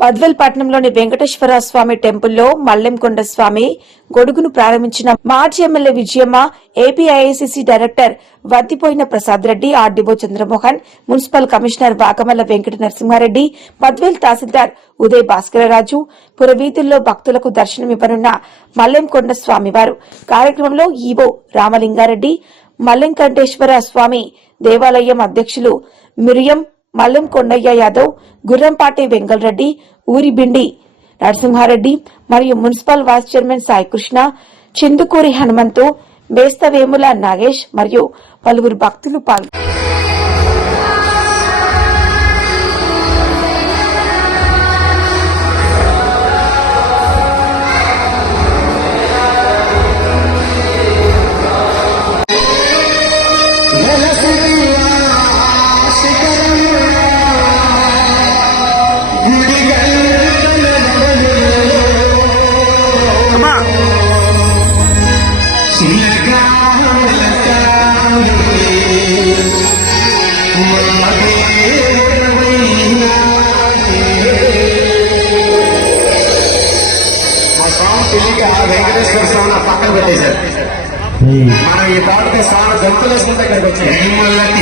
బద్వేల్ పట్టణంలోని వెంకటేశ్వర స్వామి టెంపుల్లో మల్లెంకొండ స్వామి గొడుగును ప్రారంభించిన మాజీ ఎమ్మెల్యే విజయమ్మ, ఏపీఐఐసీసీ డైరెక్టర్ వద్దిపోయిన Prasad Reddy, RDO Chandramohan, municipal commissioner Vakamalla Venkata Narasimhareddy, Badvel తహసీల్దార్ ఉదయ్ భాస్కరరాజు, పురవీధుల్లో భక్తులకు దర్శనమివ్వనున్న మల్లెంకొండ స్వామివారు. కార్యక్రమంలో ఈవో రామలింగారెడ్డి, మల్లెంకంటేశ్వర స్వామి దేవాలయం అధ్యక్షులు మిరియం మల్లెం కొండయ్య యాదవ్, గుర్రంపాటి వెంగళరెడ్డి, ఊరిబిండి నరసింహారెడ్డి మరియు municipal vice chairman Saikrishna, Chindukuri Hanumanthu, Besthavemula Nagesh మరియు పలువురు భక్తులు పాల్గొన్నారు. వెంకటేశ్వర స్వామి పక్కన పెట్టేశారు. మనం ఈ పాటకి చాలా గంతులేసుకుంటే ఇక్కడికి వచ్చాయి.